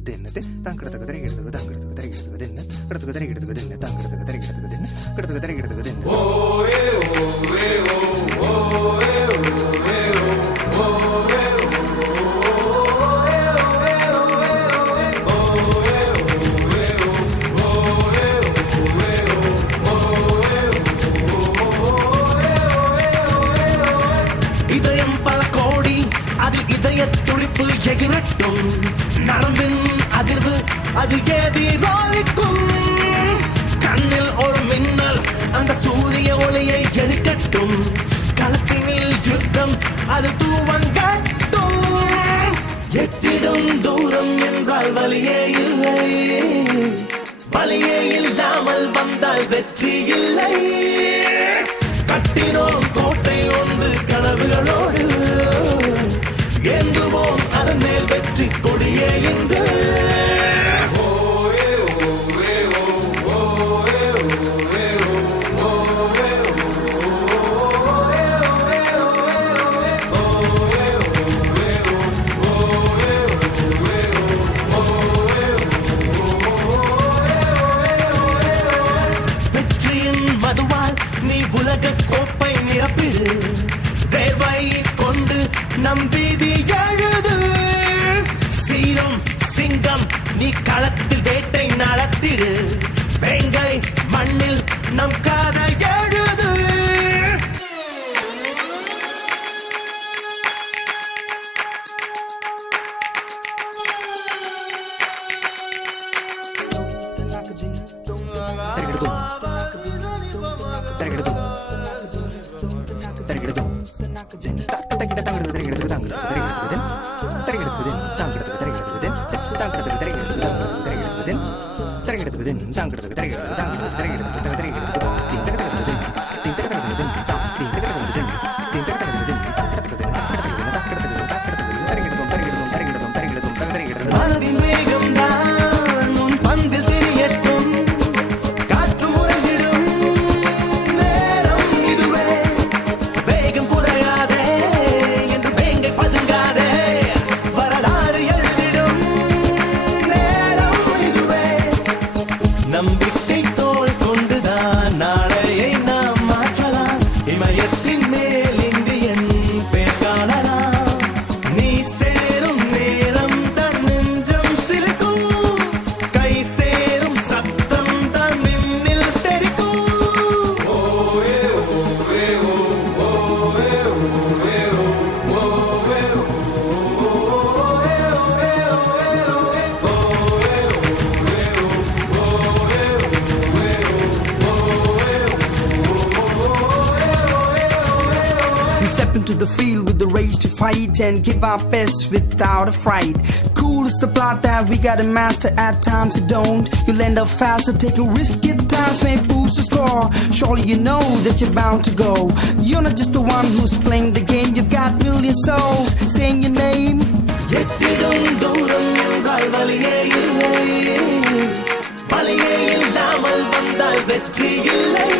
தின்னது தாங்கிறதுக்கு திரையிடுது தாங்கிறதுக்கு திரையிடுது தின்னு கிடத்துக்கு திரையிடுது தின்னு தாங்கிறதுக்கு திரையிடுது தின்னு கிடத்துக்கு திரையிடுது தின்னு இதயம் பல கோடி அதில் இதய துடிப்பு எகிரட்டும் நரம்பின் அதிர்வு அது எதிரொலிக்கும் கண்ணில் ஒரு மின்னல் அந்த சூரிய ஒளியை எரிக்கட்டும் களத்தினில் யுத்தம் அது தூவங்கட்டும் எட்டிடும் தூரம் என்றால் வலியே இல்லை வலியே இல்லாமல் வந்தால் வெற்றி இல்லை கட்டினோம் கோட்டை ஒன்று கனவுகளோடு ஏந்துவோம் அதன் மேல் வெற்றி கொடியே என்று வெற்றியின் மதுவால் நீ உலக கோப்பை நிரப்பிடு வேர்வை கொண்டு நம் வீதி எழுது சீரும் சிங்கம் நீ களத்தில் வேட்டை நடத்திடு வேங்கை மண்ணில் நம் கதை எழுது மனதின் வேகம் தான் உன் பந்தில் தெரியட்டும் காற்று முறையிடும் நேரம் இதுவே வேகம் குறையாதே என்று வேங்கை பதுங்காதே வரலாறு எழுதிடும் நேரம் இதுவே நம்பிக்கை தோள் கொண்டுதான் நாளையை நாம் மாற்றலாம் இமயத்தின் மேல் இந்தியன் பேர் காணலாம் நீ சேரும் நேரம் தான் நெஞ்சம் சிலுக்கும் கை சேரும் சத்தம் தான் மின்னில் தெரிக்கும் We step into the field with the rage to fight and give our best without a fright. Cool is the plot that we gotta master. At times you don't. You land up faster, taking risky times may boost the score. Surely you know that you're bound to go. You're not just the one who's playing the game. You've got million souls saying your name. எட்டிடும் தூரம் என்றால் வலியே இல்லை வலியே இல்லாமல் வந்தால் வெற்றி இல்லை